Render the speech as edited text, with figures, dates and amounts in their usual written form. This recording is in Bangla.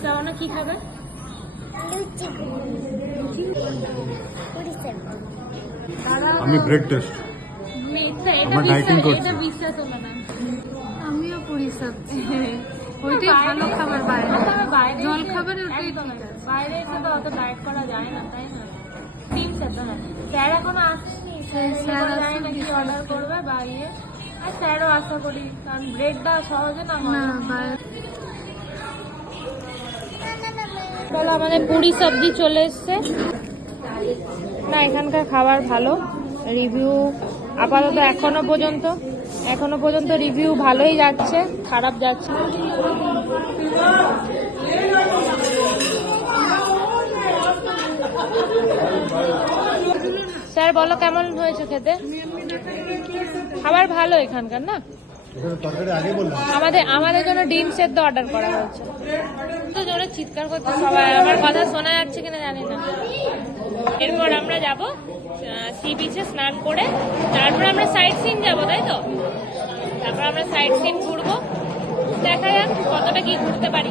শ্রাবণা কি খাবে? আমি ব্রেড টেস্ট আমার ডাইটিং করছি। এটা বিশ্বাস হলো না। আমিও পুরি সবজি ওইটাই ভালো খাবার। বাইরে জল খাবারের বাইরে এসে তো অত ডায়েট করা যায় না, তাই না? ডিম সেদ্ধ। হ্যাঁ, স্যার এখনো আসেনি, স্যার জানি না কি অর্ডার করবে বা ইয়ে। আর স্যারও আশা করি, কারণ ব্রেডটা সহজে না বলো। আমাদের পুরি সবজি চলে এসছে। না, এখানকার খাবার ভালো, রিভিউ আপাতত এখনো পর্যন্ত রিভিউ ভালোই যাচ্ছে, খারাপ যাচ্ছে। স্যার বলো কেমন হয়েছে খেতে? খাবার ভালো এখানকার, না? আমাদের জন্য ডিম সেদ্ধ অর্ডার করা হয়েছে। তো জোরে চিৎকার করতে সবাই, আমার কথা শোনা যাচ্ছে কিনা জানি না। এরপর আমরা যাব সি বিচে স্নান করে, তারপর আমরা সাইট সিন যাবো, তাই তো? তারপর আমরা সাইট সিন ঘুরবো, দেখা যাক কতটা কি ঘুরতে পারি।